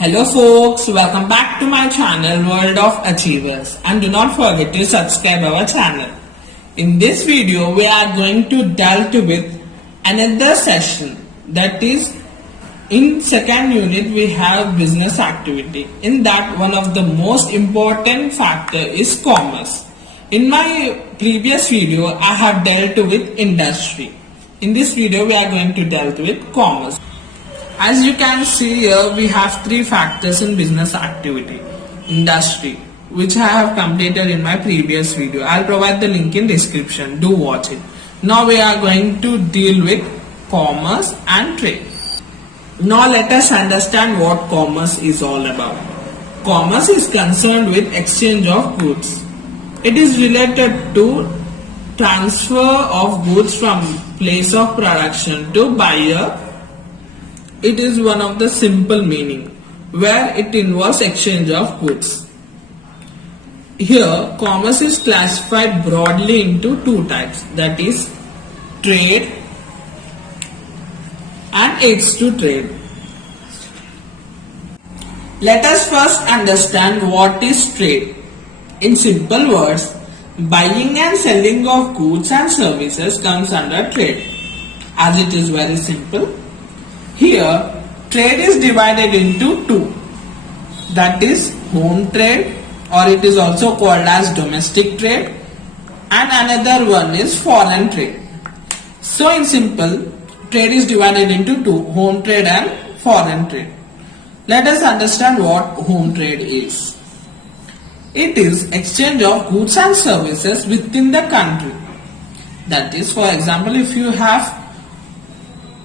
Hello folks, welcome back to my channel World of Achievers, and do not forget to subscribe our channel. In this video we are going to delve with another session, that is in second unit we have business activity. In that, one of the most important factor is commerce. In my previous video I have dealt with industry. In this video we are going to delve with commerce. As you can see here, we have three factors in business activity. Industry, which I have completed in my previous video. I'll provide the link in description. Do watch it. Now we are going to deal with commerce and trade. Now let us understand what commerce is all about. Commerce is concerned with exchange of goods. It is related to transfer of goods from place of production to buyer. It is one of the simple meaning where it involves exchange of goods. Here commerce is classified broadly into two types, that is trade and aids to trade. Let us first understand what is trade. In simple words, buying and selling of goods and services comes under trade, as it is very simple. Here, trade is divided into two, that is home trade, or it is also called as domestic trade, and another one is foreign trade. So in simple, trade is divided into two, home trade and foreign trade. Let us understand what home trade is. It is exchange of goods and services within the country. That is, for example, if you have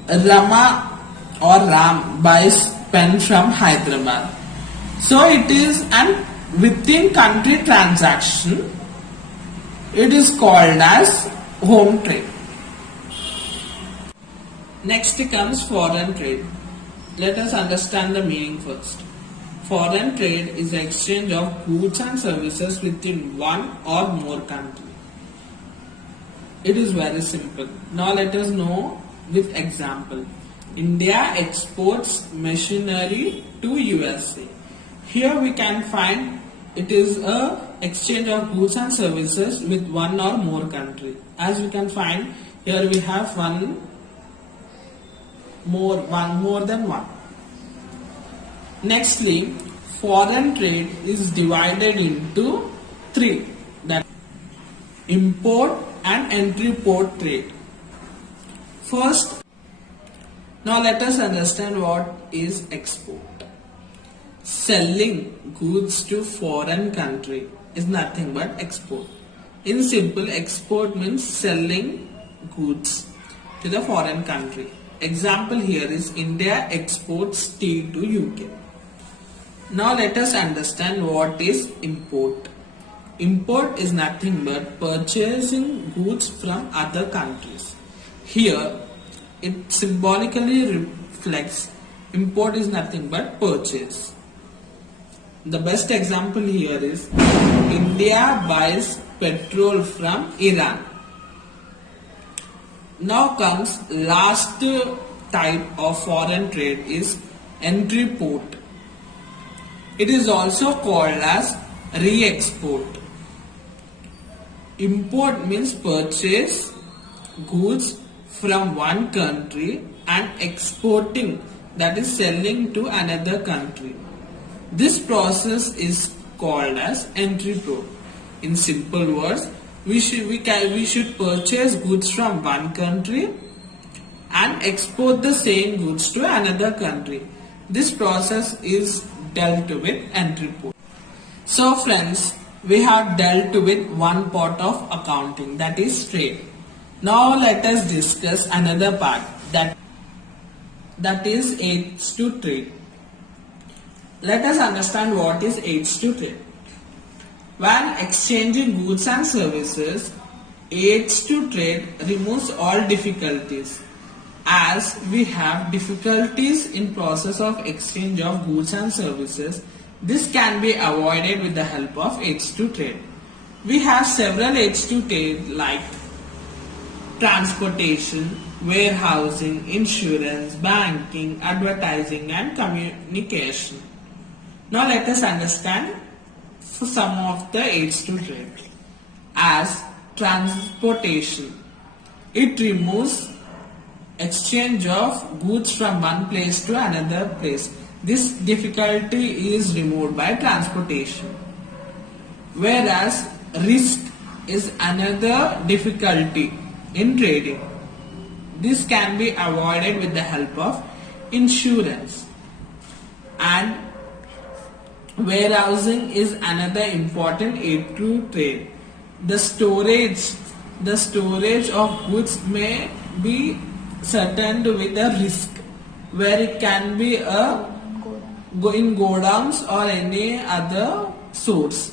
Rama or Ram buys pen from Hyderabad. So it is an within country transaction. It is called as home trade. Next comes foreign trade. Let us understand the meaning first. Foreign trade is the exchange of goods and services within one or more country. It is very simple. Now let us know with example. India exports machinery to USA. Here we can find it is a exchange of goods and services with one or more country. As we can find here, we have one more than one. Nextly, foreign trade is divided into three, that import and entry port trade. First, now let us understand what is export. Selling goods to foreign country is nothing but export. In simple, export means selling goods to the foreign country. Example here is India exports tea to UK. Now let us understand what is import. Import is nothing but purchasing goods from other countries. Here it symbolically reflects import is nothing but purchase. The best example here is India buys petrol from Iran. Now comes last type of foreign trade is entry port. It is also called as re-export. Import means purchase goods from one country and exporting, that is selling to another country. This process is called as entry port. In simple words, we should purchase goods from one country and export the same goods to another country. This process is dealt with entry port. So friends, we have dealt with one part of accounting, that is trade. Now let us discuss another part, that is aids to trade. Let us understand what is aids to trade. When exchanging goods and services, aids to trade removes all difficulties, as we have difficulties in process of exchange of goods and services. This can be avoided with the help of aids to trade. We have several aids to trade like transportation, warehousing, insurance, banking, advertising and communication. Now let us understand some of the aids to trade. As transportation, it removes exchange of goods from one place to another place. This difficulty is removed by transportation. Whereas risk is another difficulty in trading. This can be avoided with the help of insurance. And warehousing is another important aid to trade. The storage of goods may be certain with a risk, where it can be in godowns or any other source.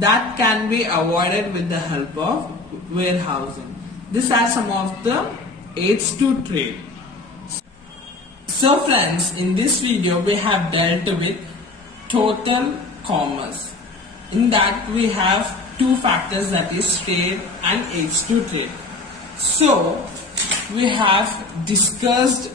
That can be avoided with the help of warehousing. These are some of the aids to trade. So friends, in this video we have dealt with total commerce. In that we have two factors, that is trade and aids to trade. So we have discussed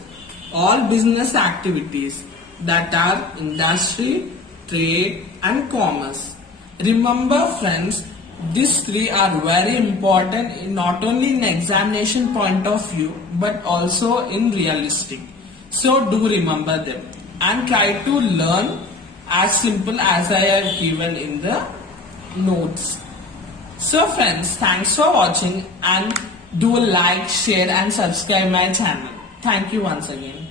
all business activities, that are industry, trade and commerce. Remember friends, these three are very important not only in examination point of view but also in realistic. So do remember them and try to learn as simple as I have given in the notes. So friends, thanks for watching and do like, share and subscribe my channel. Thank you once again.